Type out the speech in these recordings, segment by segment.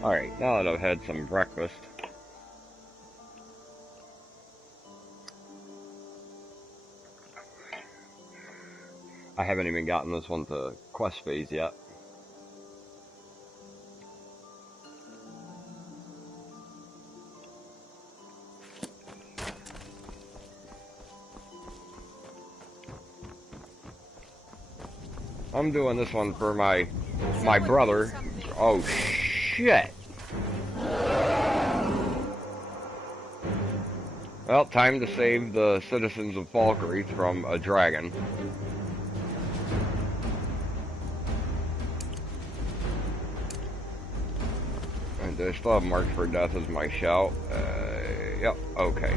Alright, now that I've had some breakfast, I haven't even gotten this one to quest phase yet. I'm doing this one for my brother. Oh shit. Well, time to save the citizens of Falkreath from a dragon. And do I still have March for Death as my shout? Yep, okay.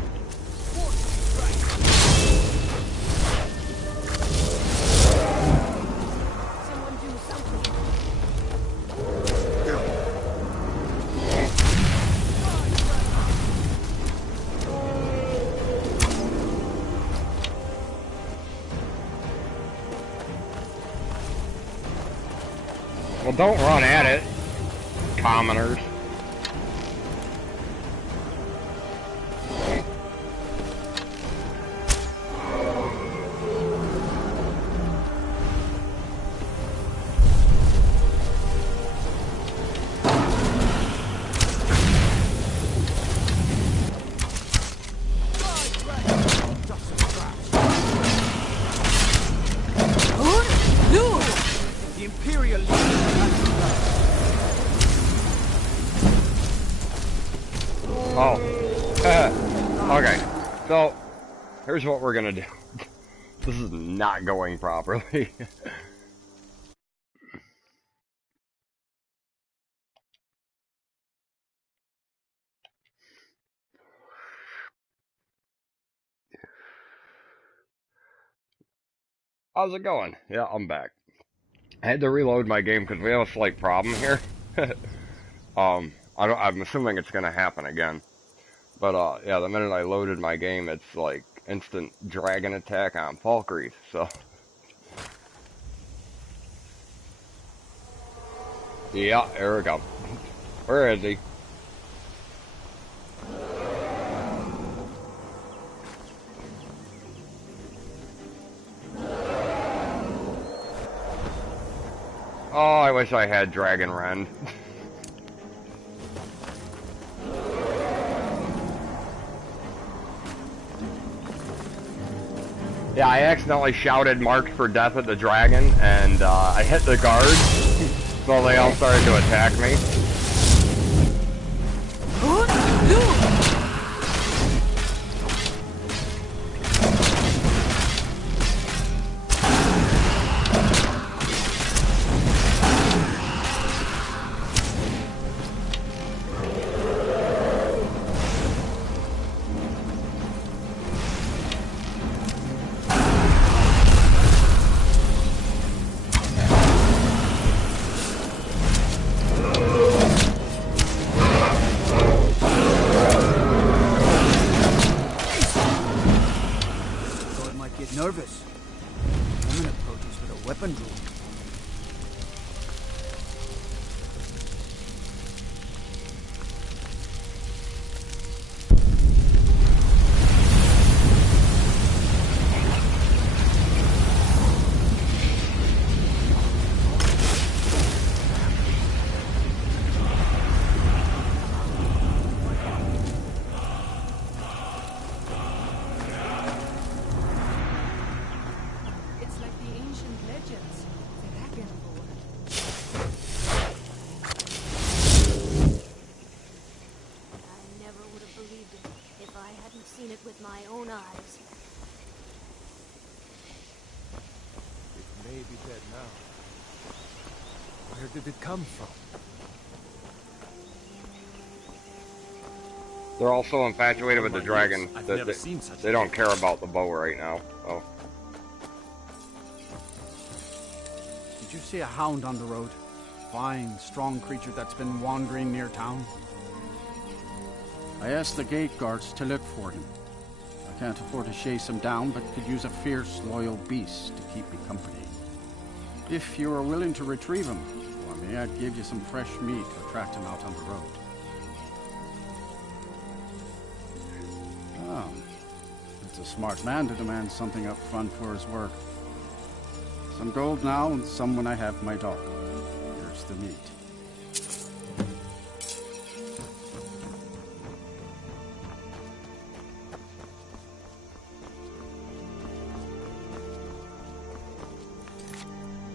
Well, don't run at it, commoners. Here's what we're gonna do. This is not going properly. How's it going? Yeah, I'm back. I had to reload my game because we have a slight problem here. I'm assuming it's gonna happen again. But yeah, the minute I loaded my game, it's like instant dragon attack on Falkreath, so. Yeah, there we go. Where is he? Oh, I wish I had Dragon Rend. Yeah, I accidentally shouted March for Death at the dragon, and I hit the guards, so they all started to attack me. Nervous. Woman approaches with a weapon drawn. Did it come from? They're also infatuated with the dragon. They don't care about the bow right now. Oh. Did you see a hound on the road? Fine, strong creature that's been wandering near town. I asked the gate guards to look for him. I can't afford to chase him down, but could use a fierce, loyal beast to keep me company. If you are willing to retrieve him, May I give you some fresh meat to attract him out on the road? Oh, it's a smart man to demand something up front for his work. Some gold now and some when I have my daughter. Here's the meat.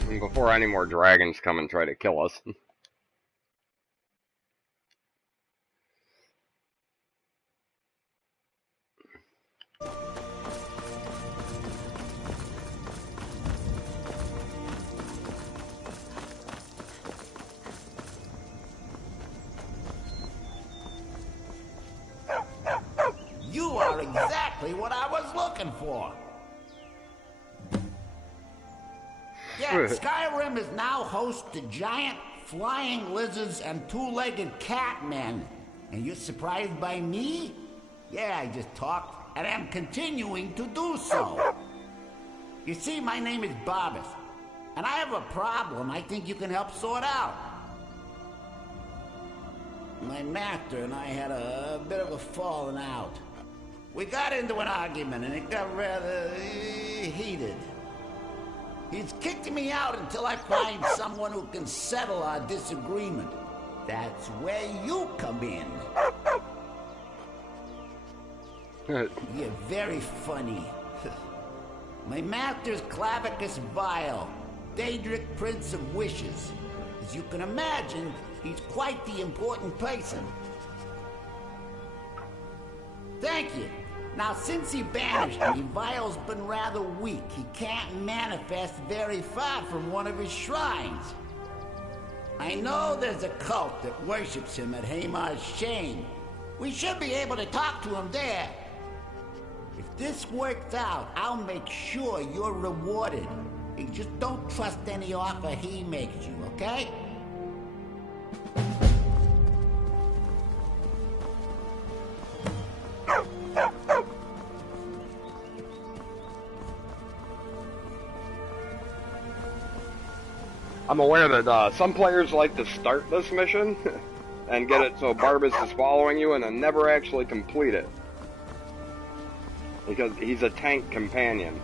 And before any more dragons come and try to kill us. You are exactly what I was looking for. Yeah, Skyrim is now host to giant flying lizards and two-legged catmen. And you're surprised by me? Yeah, I just talked, and I'm continuing to do so. You see, my name is Barbas, and I have a problem I think you can help sort out. My master and I had a bit of a falling out. We got into an argument, and it got rather heated. He's kicked me out until I find someone who can settle our disagreement. That's where you come in. You're very funny. My master's Clavicus Vile, Daedric Prince of Wishes. As you can imagine, he's quite the important person. Thank you. Now, since he banished me, Vile's been rather weak. He can't manifest very far from one of his shrines. I know there's a cult that worships him at Hamar's Shane. We should be able to talk to him there. If this works out, I'll make sure you're rewarded. You just don't trust any offer he makes you, okay? I'm aware that some players like to start this mission and get it so Barbas is following you and then never actually complete it. Because he's a tank companion.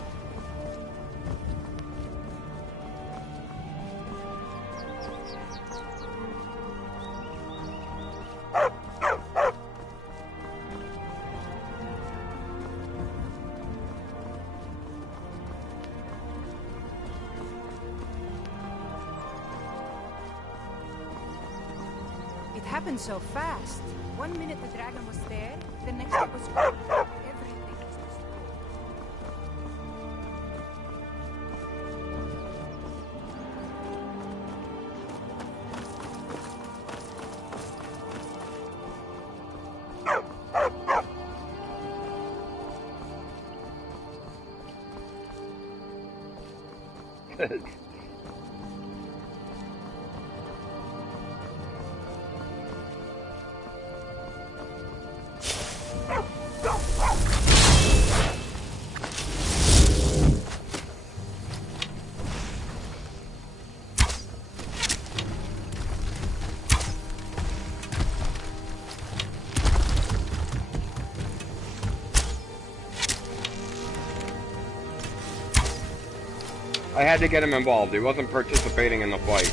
It happened so fast. 1 minute the dragon was there, the next it was gone. Everything was Good. I had to get him involved. He wasn't participating in the fight.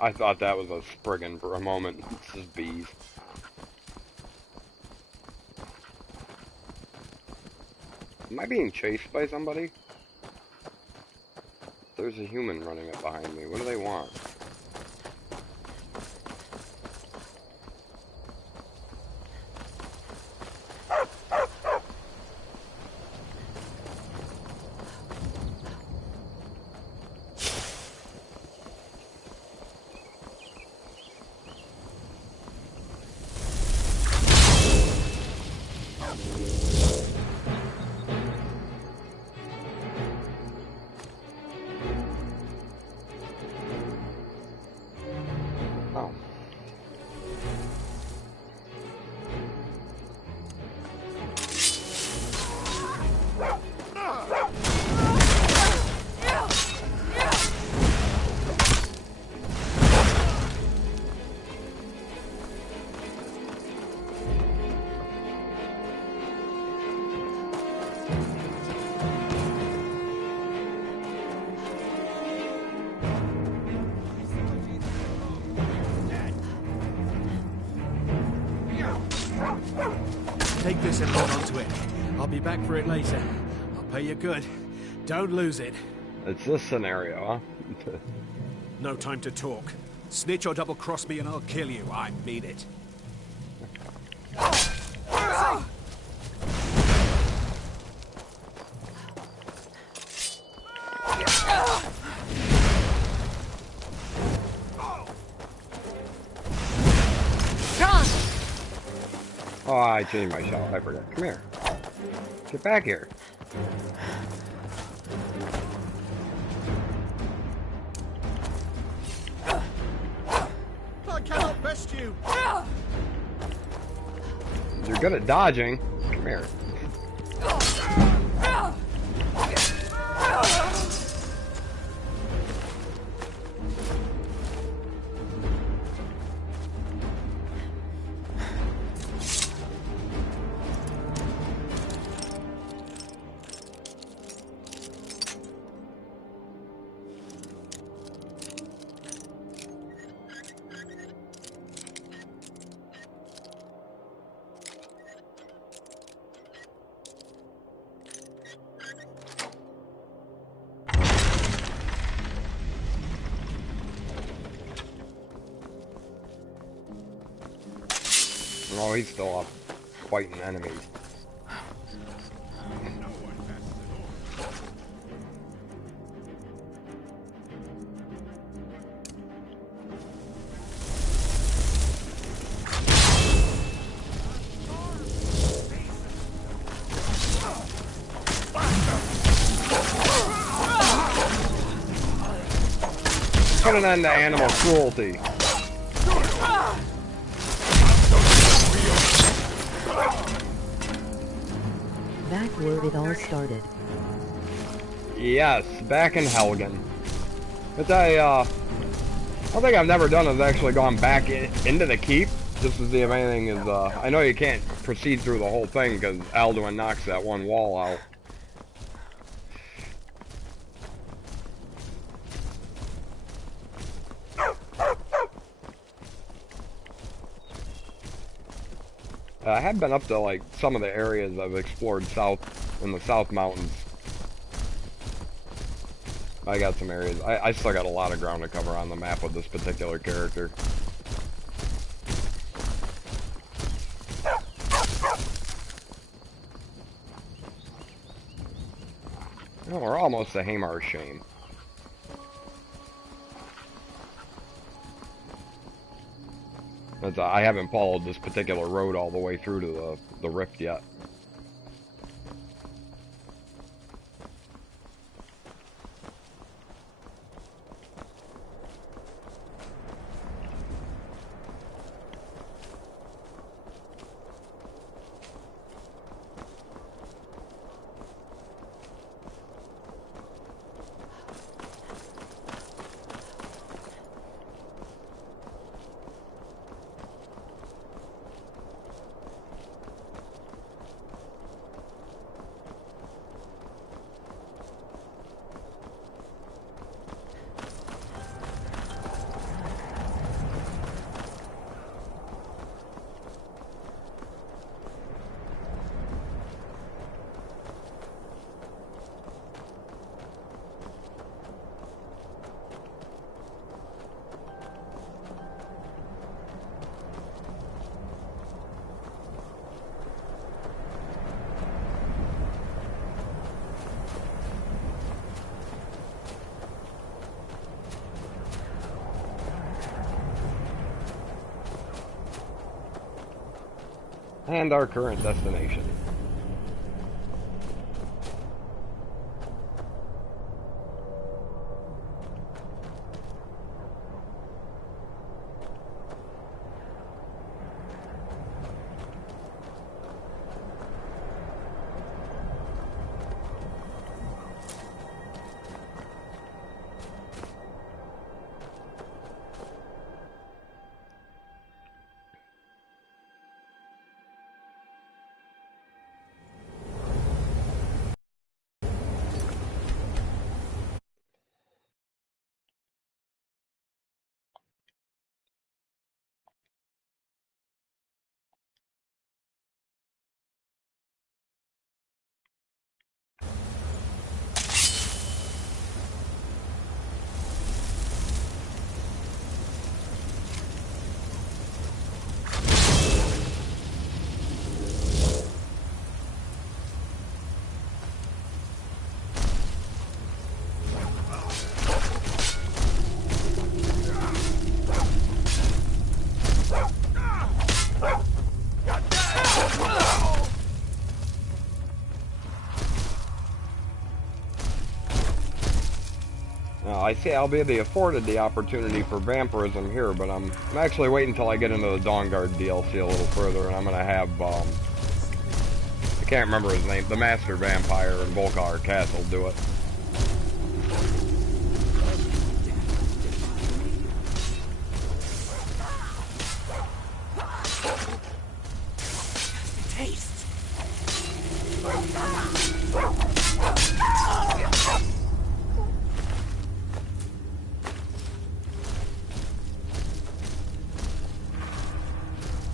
I thought that was a spriggan for a moment. It's just bees. Am I being chased by somebody? There's a human running up behind me. What do they want? Take this and hold on to it. I'll be back for it later. I'll pay you good. Don't lose it. It's this scenario, huh? No time to talk. Snitch or double-cross me and I'll kill you. I mean it. Oh, I changed my shell. I forgot. Come here. Get back here. I cannot best you. You're good at dodging. Come here. Oh, he's still up fighting enemies. Put an end to animal cruelty. Back where it all started. Yes, back in Helgen. But I don't think I've never done is actually gone back into the keep, just to see if anything is, I know you can't proceed through the whole thing because Alduin knocks that one wall out. I have been up to, like, some of the areas I've explored south, in the South Mountains. I got some areas. I still got a lot of ground to cover on the map with this particular character. Oh, we're almost to Hamar's Shame. I haven't followed this particular road all the way through to the rift yet. And our current destination. I see I'll be afforded the opportunity for vampirism here, but I'm actually waiting until I get into the Dawnguard DLC a little further, and I'm gonna have, I can't remember his name, the Master Vampire in Volkar Castle do it.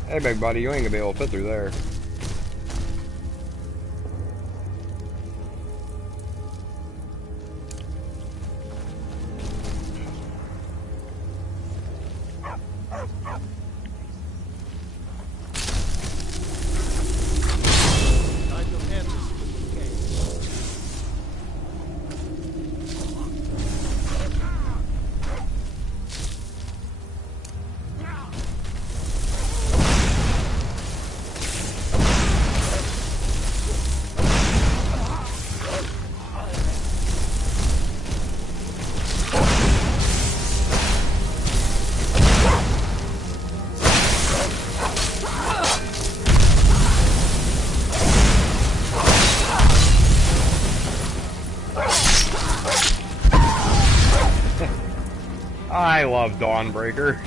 Hey, big buddy, you ain't gonna be able to fit through there. I love Dawnbreaker.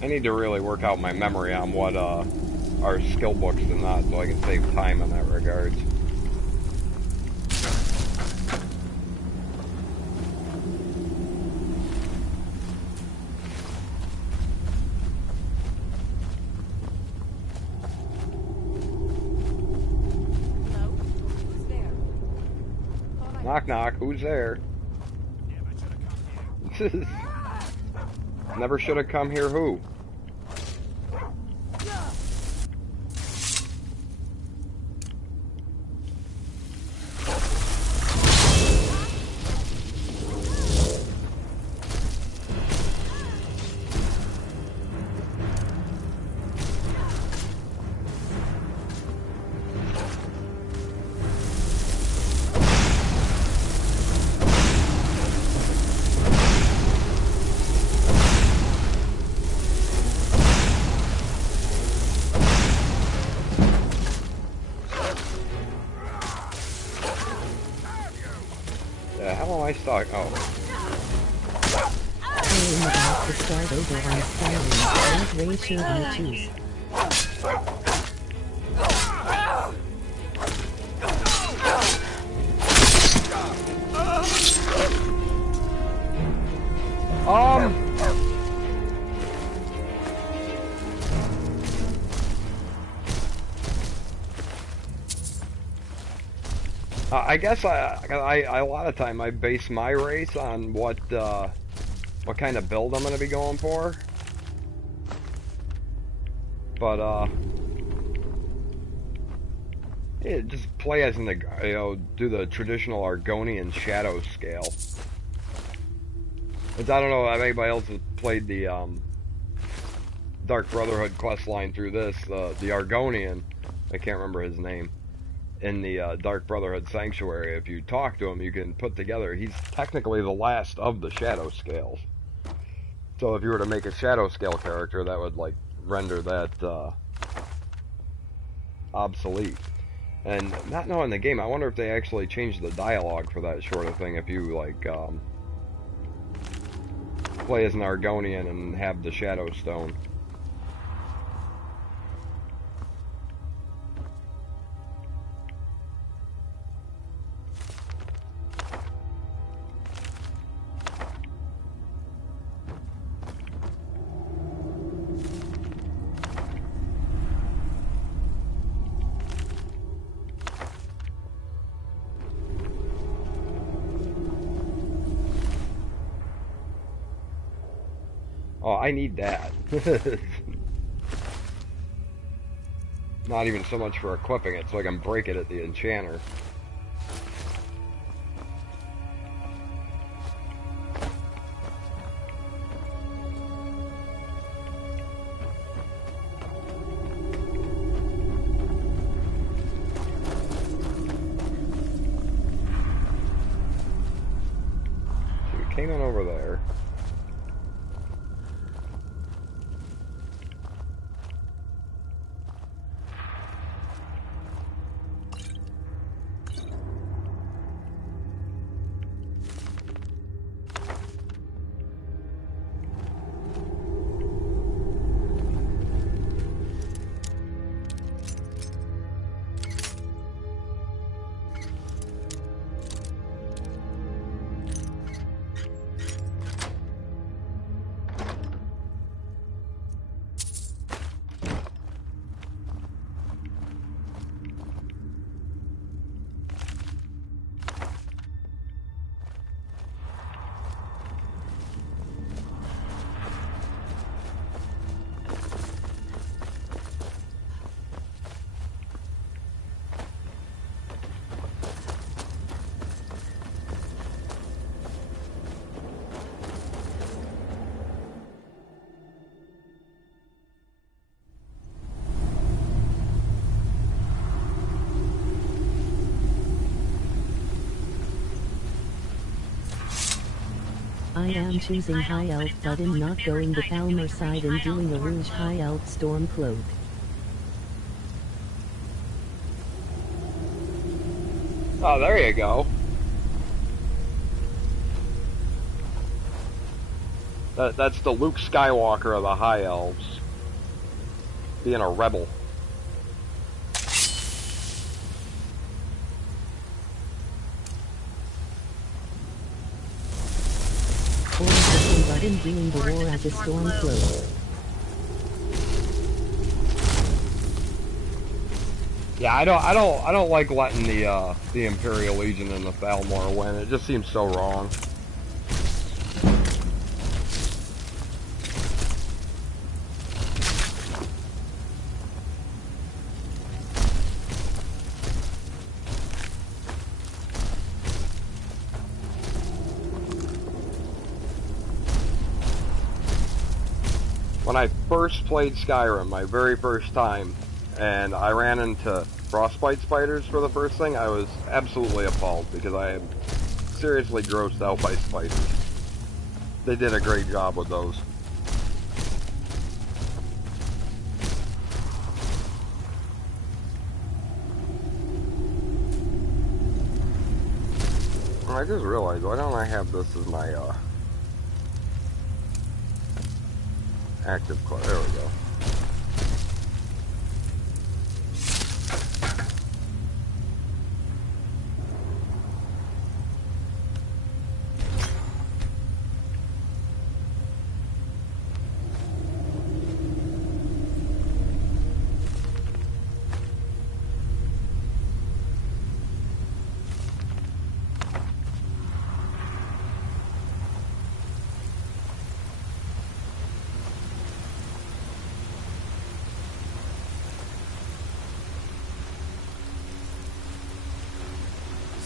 I need to really work out my memory on what our skill books and that, so I can save time in that regards. Knock knock, who's there? Never should have come here, who? The hell am I stuck? Oh. I am about to start over on Skyrim. What race should I choose? I guess I a lot of time I base my race on what kind of build I'm gonna be going for. But yeah, just play as in the do the traditional Argonian shadow scale. Which I don't know if anybody else has played the Dark Brotherhood quest line through this. The Argonian, I can't remember his name. In the Dark Brotherhood Sanctuary, if you talk to him, you can put together, he's technically the last of the shadow scales. So if you were to make a shadow scale character, that would like render that obsolete. And not knowing the game, I wonder if they actually changed the dialogue for that sort of thing, if you like play as an Argonian and have the Shadow Stone. Oh, I need that. Not even so much for equipping it, so I can break it at the enchanter. So we came in over there. I am choosing High Elf, but am not going the Palmer side and doing a Rouge High Elf Stormcloak. Oh, there you go. That's the Luke Skywalker of the High Elves. Being a rebel. But in doing the war as a Stormcloak. Yeah, I don't like letting the Imperial Legion and the Thalmor win. It just seems so wrong. When I first played Skyrim, my very first time, and I ran into frostbite spiders for the first thing, I was absolutely appalled because I am seriously grossed out by spiders. They did a great job with those. I just realized, why don't I have this as my active class? There we go.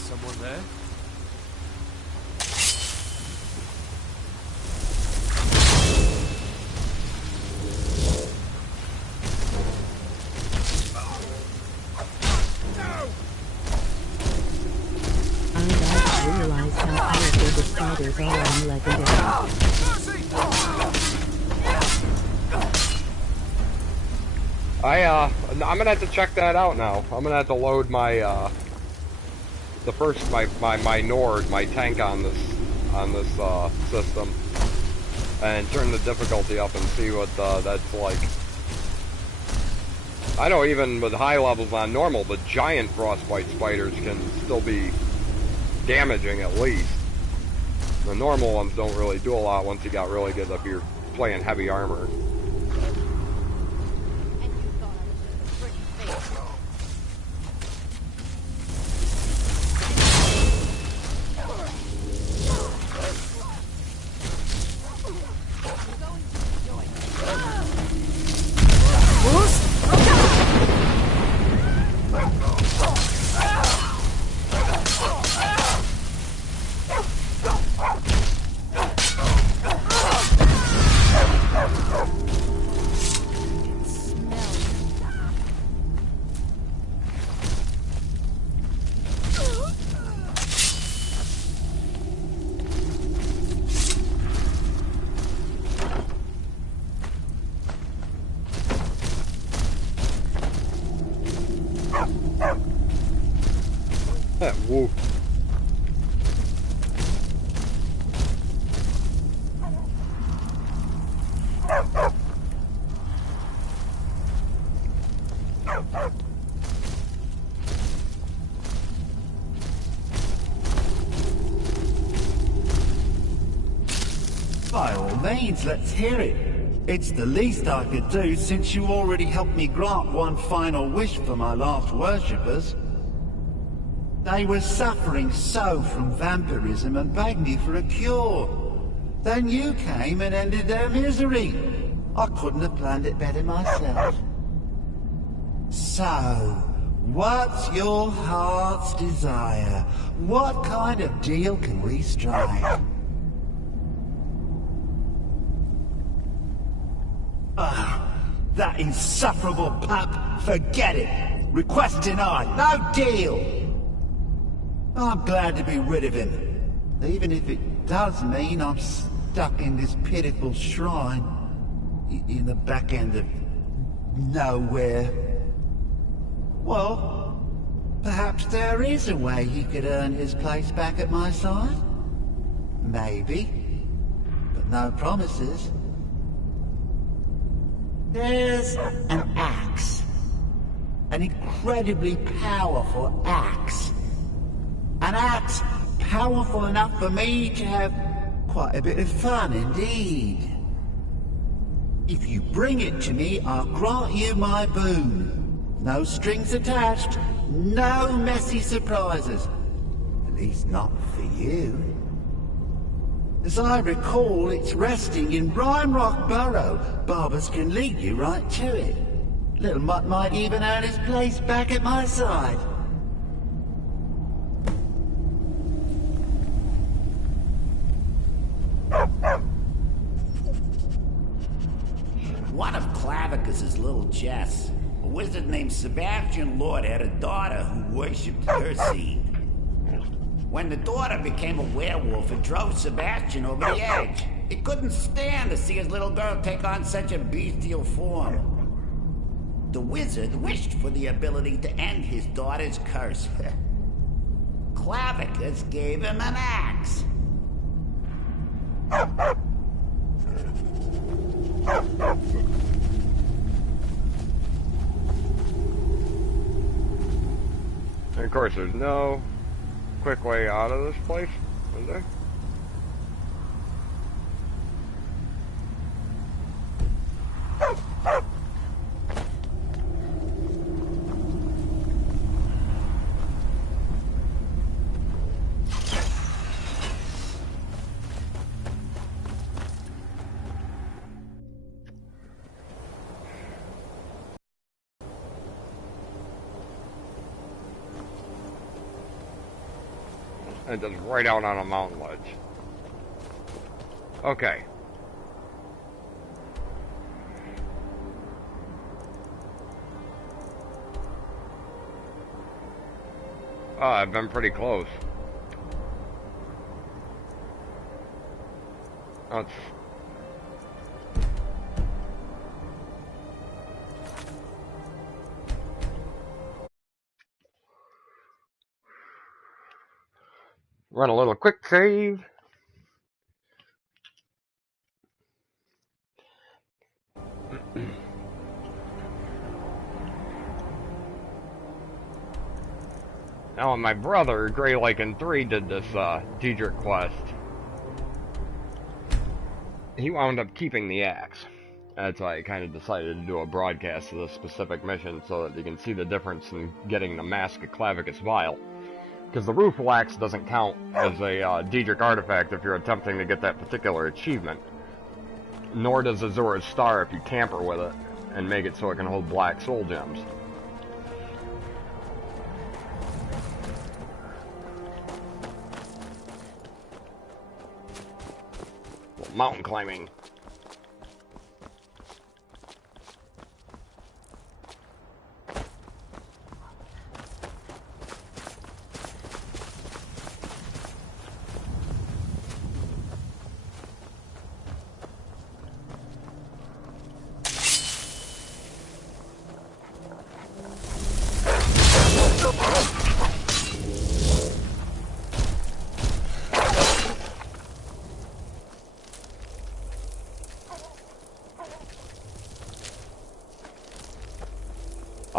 Someone there? I realize how powerful the spiders are on Legendary. I'm gonna have to check that out now. I'm gonna have to load my my Nord, my tank on this system, and turn the difficulty up and see what that's like. I know even with high levels on normal, the giant frostbite spiders can still be damaging at least. The normal ones don't really do a lot once you got really good if you're playing heavy armor. Whoa. By all means, let's hear it. It's the least I could do since you already helped me grant one final wish for my last worshippers. They were suffering so from vampirism and begged me for a cure. Then you came and ended their misery. I couldn't have planned it better myself. So, what's your heart's desire? What kind of deal can we strike? That insufferable pup! Forget it! Request denied! No deal! I'm glad to be rid of him, even if it does mean I'm stuck in this pitiful shrine in the back end of nowhere. Well, perhaps there is a way he could earn his place back at my side. Maybe, but no promises. There's an axe. An incredibly powerful axe. An axe powerful enough for me to have quite a bit of fun indeed. If you bring it to me, I'll grant you my boon. No strings attached, no messy surprises. At least not for you. As I recall, it's resting in Rime Rock Burrow. Barbers can lead you right to it. Little Mutt might even earn his place back at my side. One of Clavicus's little Jess, a wizard named Sebastian Lord, had a daughter who worshipped her seed. When the daughter became a werewolf, it drove Sebastian over the edge. He couldn't stand to see his little girl take on such a bestial form. The wizard wished for the ability to end his daughter's curse. Clavicus gave him an axe. And of course, there's no quick way out of this place, is there? And just right out on a mountain ledge. Okay. Oh, I've been pretty close. Let's... run a little quick save. Now, my brother, Grey Lycan 3, did this Diedrich quest. He wound up keeping the axe. That's why I kind of decided to do a broadcast of this specific mission so that you can see the difference in getting the Mask of Clavicus Vial. Because the Rueful Axe doesn't count as a Diedrich artifact if you're attempting to get that particular achievement. Nor does Azura's Star if you tamper with it and make it so it can hold black soul gems. Well, mountain climbing.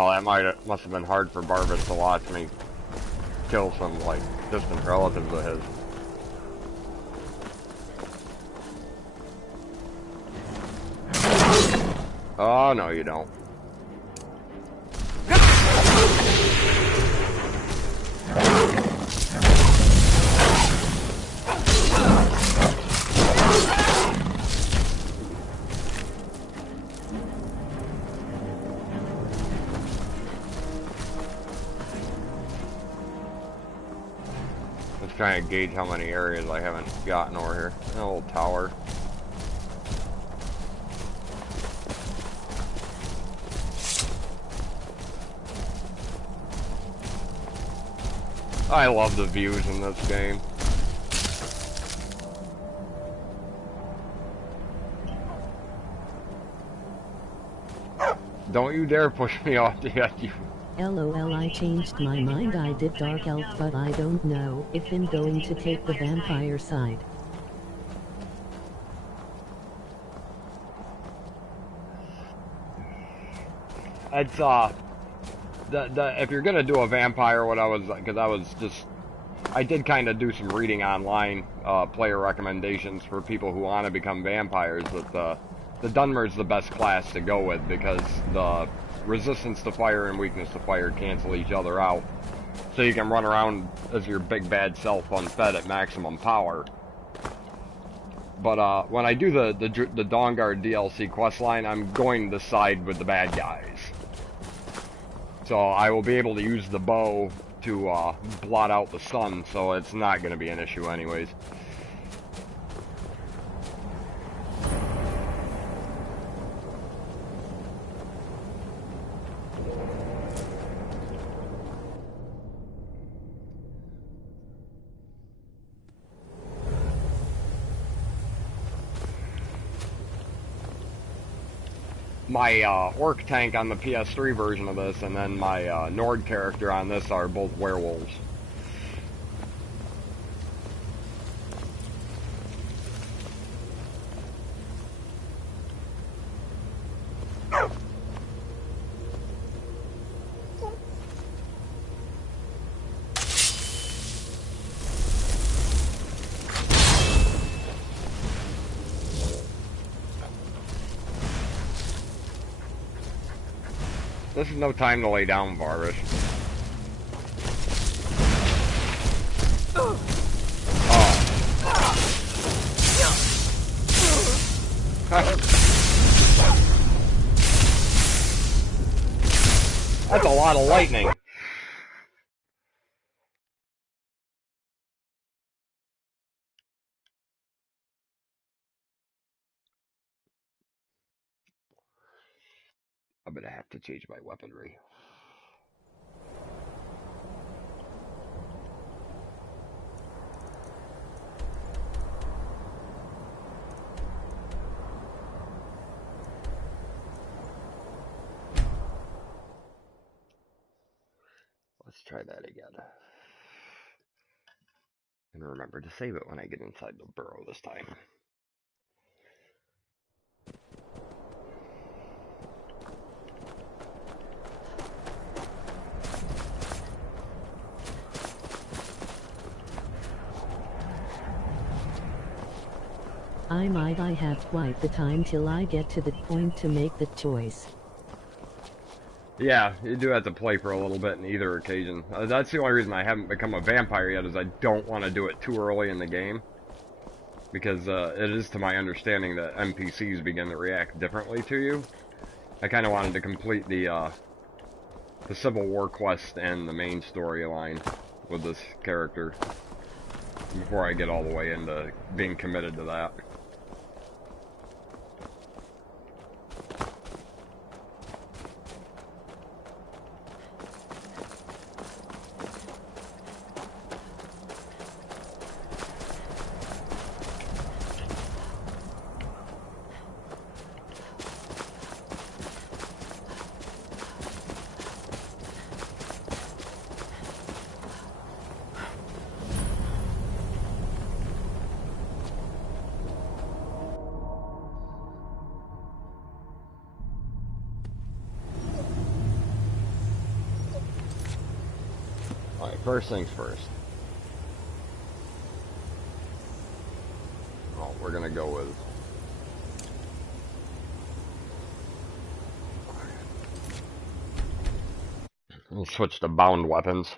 Oh, that must have been hard for Barbas to watch me kill some, like, distant relatives of his. Oh, no, you don't. Trying to gauge how many areas I haven't gotten over here. A little tower. I love the views in this game. Don't you dare push me off the edge. LOL, I changed my mind. I did Dark Elf, but I don't know if I'm going to take the vampire side. It's if you're gonna do a vampire, I did kind of do some reading online, player recommendations for people who want to become vampires. That the Dunmer's the best class to go with because resistance to fire and weakness to fire cancel each other out. So you can run around as your big bad self unfed at maximum power. But when I do the Dawnguard DLC questline, I'm going to side with the bad guys. So I will be able to use the bow to blot out the sun, so it's not going to be an issue anyways. My orc tank on the PS3 version of this, and then my Nord character on this are both werewolves. This is no time to lay down, Varus. Oh. That's a lot of lightning. I'm gonna have to change my weaponry. Let's try that again. And remember to save it when I get inside the burrow this time. I have quite the time till I get to the point to make the choice. Yeah, you do have to play for a little bit in either occasion. That's the only reason I haven't become a vampire yet, is I don't want to do it too early in the game. Because it is to my understanding that NPCs begin to react differently to you. I kind of wanted to complete the Civil War quest and the main storyline with this character before I get all the way into being committed to that. First things first. Oh, we're gonna go with... We'll switch to bound weapons.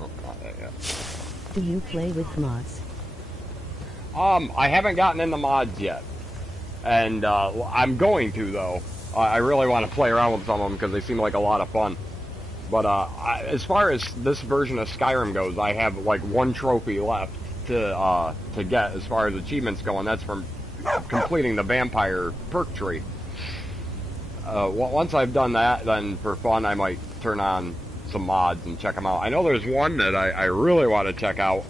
Oh, not that yet. Do you play with mods? I haven't gotten into mods yet, and I'm going to though. I really want to play around with some of them because they seem like a lot of fun. But as far as this version of Skyrim goes, I have like one trophy left to get as far as achievements go, and that's from completing the vampire perk tree. Once I've done that, then for fun I might turn on some mods and check them out. I know there's one that I really want to check out.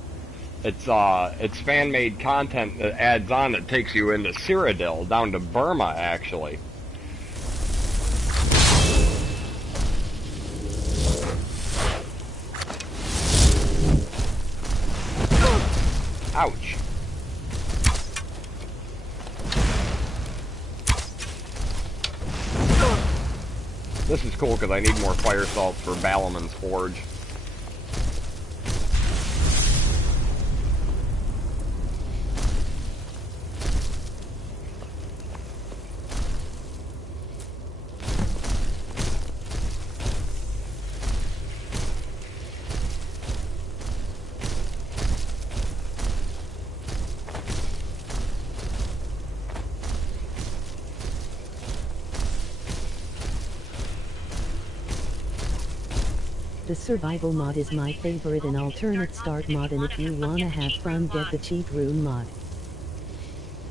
It's fan-made content that adds on that takes you into Cyrodiil, down to Burma, actually. Ouch. This is cool because I need more fire salts for Balaman's Forge. The survival mod is my favorite and alternate start mod, and if you wanna have fun, get the cheat room mod.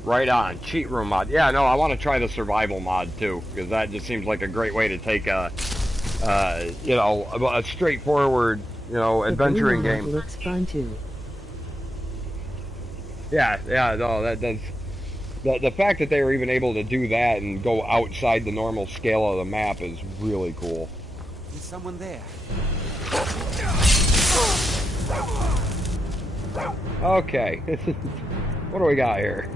Right on, cheat room mod. Yeah, no, I want to try the survival mod too, because that just seems like a great way to take a, you know, a straightforward, you know, adventuring The blue mod game. looks fun too. Yeah, yeah, no, that does. The fact that they were even able to do that and go outside the normal scale of the map is really cool. There's someone there. Okay, what do we got here?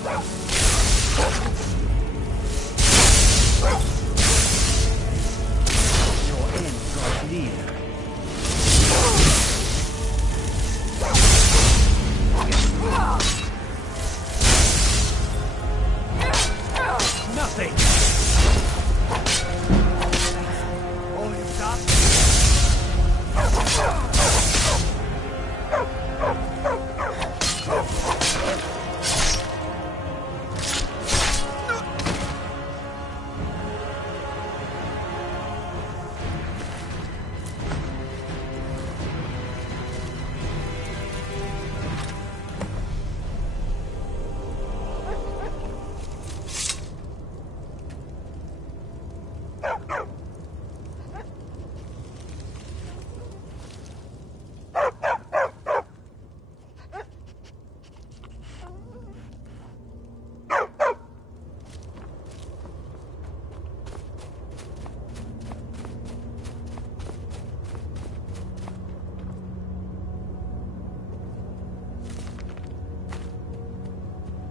Let's see. Your end draws near. Nothing. All you've got.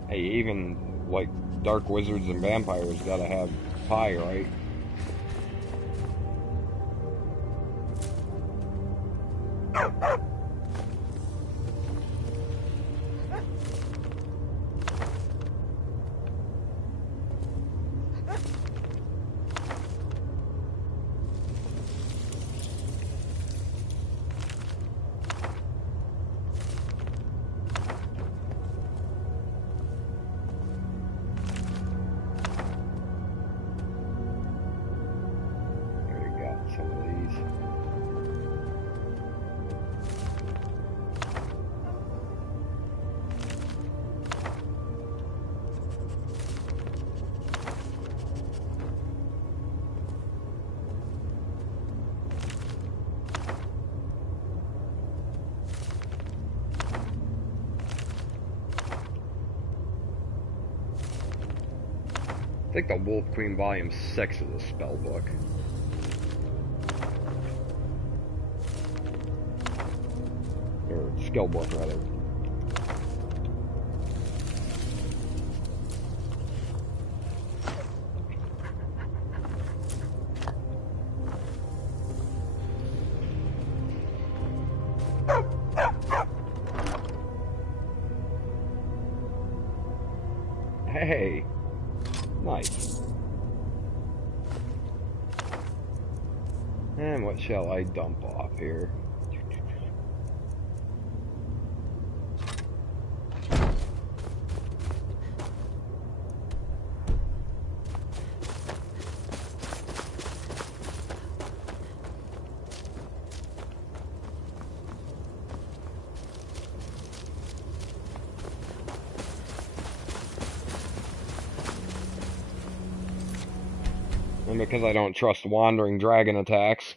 Hey, even like dark wizards and vampires gotta have pie, right? Already got some of these. I think the Wolf Queen Volume 6 is a spell book. Or skill book, rather. Hey! Nice. And what shall I dump off here? And because I don't trust wandering dragon attacks.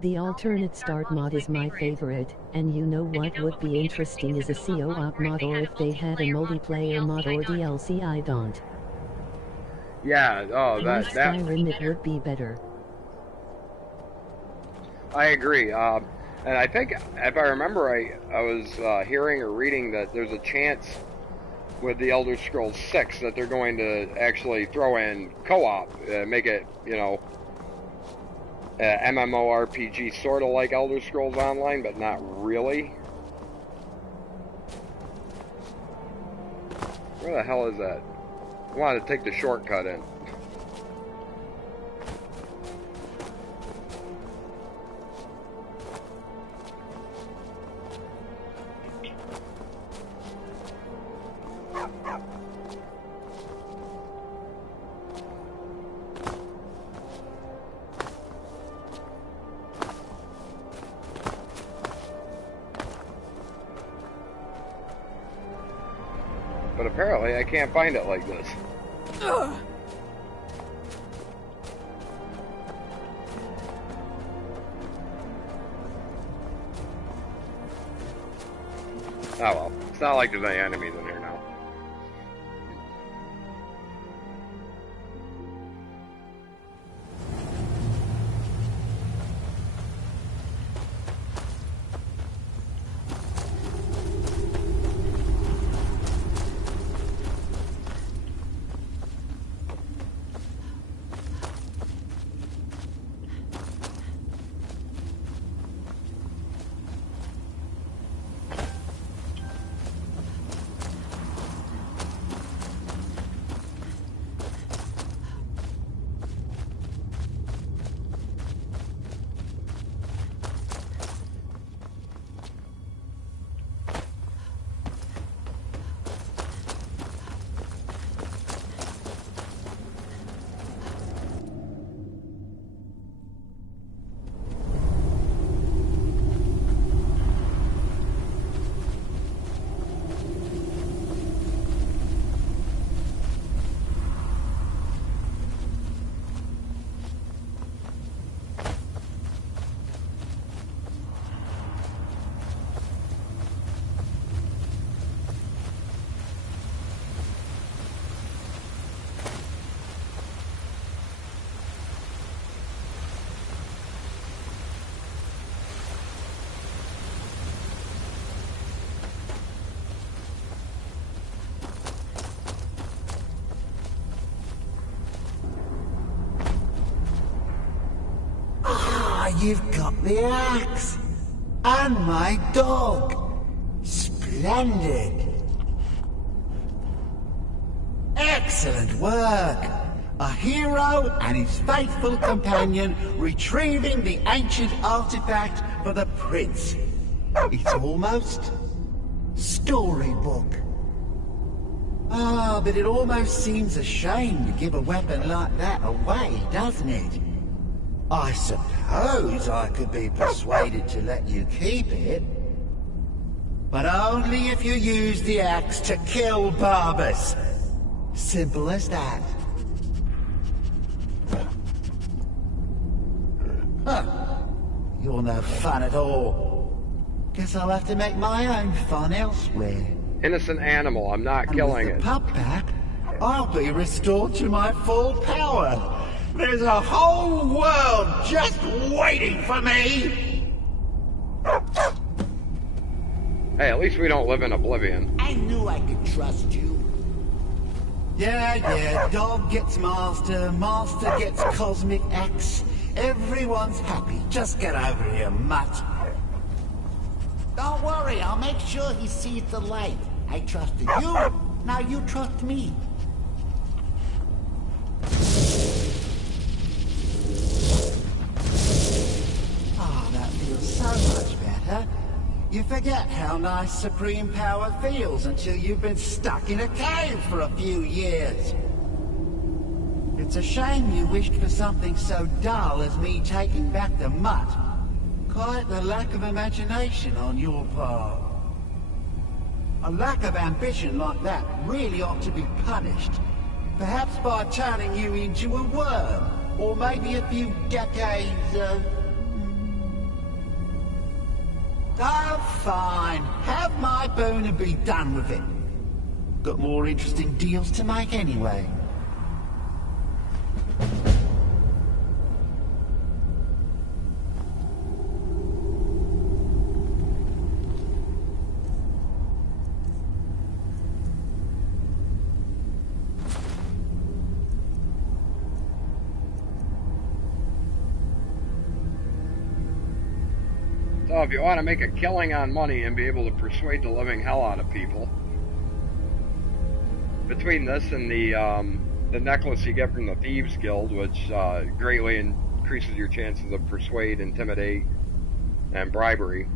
The alternate start mod is my favorite, and you know what would be interesting is a co-op mod, or if they had a multiplayer mod or DLC. I don't. Yeah, oh, Like that Skyrim, it would be better. I agree. And I think, if I remember right, I was hearing or reading that there's a chance with the Elder Scrolls 6 that they're going to actually throw in co-op, make it, you know, MMORPG, sort of like Elder Scrolls Online, but not really. Where the hell is that? I wanted to take the shortcut in. But apparently I can't find it like this. Ugh. Oh well, it's not like there's any enemies in here now. You've got the axe. And my dog. Splendid. Excellent work. A hero and his faithful companion retrieving the ancient artifact for the prince. It's almost storybook. Ah, but it almost seems a shame to give a weapon like that away, doesn't it? I suppose I could be persuaded to let you keep it. But only if you use the axe to kill Barbas. Simple as that. Huh. You're no fun at all. Guess I'll have to make my own fun elsewhere. Innocent animal, I'm not killing it. it. Pup back, I'll be restored to my full power. There's a whole world just waiting for me! Hey, at least we don't live in oblivion. I knew I could trust you. Yeah, dog gets master, master gets cosmic axe. Everyone's happy. Just get over here, mutt. Don't worry, I'll make sure he sees the light. I trusted you, now you trust me. So much better. You forget how nice supreme power feels until you've been stuck in a cave for a few years. It's a shame you wished for something so dull as me taking back the mutt. Quite the lack of imagination on your part. A lack of ambition like that really ought to be punished. Perhaps by turning you into a worm, or maybe a few decades Oh, fine. Have my boon and be done with it. Got more interesting deals to make anyway. So if you want to make a killing on money and be able to persuade the living hell out of people, between this and the necklace you get from the Thieves Guild, which greatly increases your chances of persuade, intimidate, and bribery.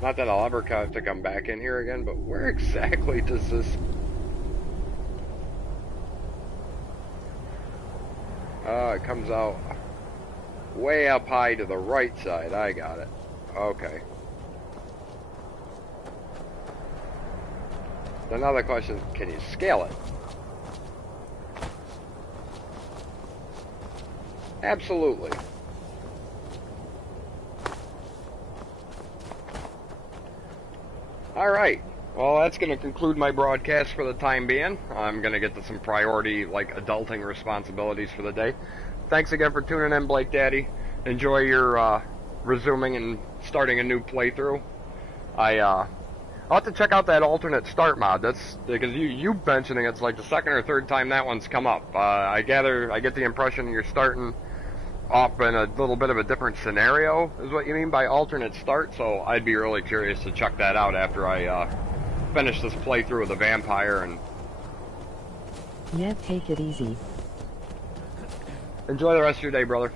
Not that I'll ever have to come back in here again, but where exactly does this... it comes out way up high to the right side. I got it. Okay. Another question, can you scale it? Absolutely. Alright, well that's going to conclude my broadcast for the time being. I'm going to get to some priority, like, adulting responsibilities for the day. Thanks again for tuning in, Blake Daddy. Enjoy your resuming and starting a new playthrough. I'll have to check out that alternate start mod. That's because you mentioning it's like the second or third time that one's come up. I get the impression you're starting off in a little bit of a different scenario, is what you mean by alternate start, so I'd be really curious to check that out after I finish this playthrough of the vampire. And yeah, take it easy. Enjoy the rest of your day, brother.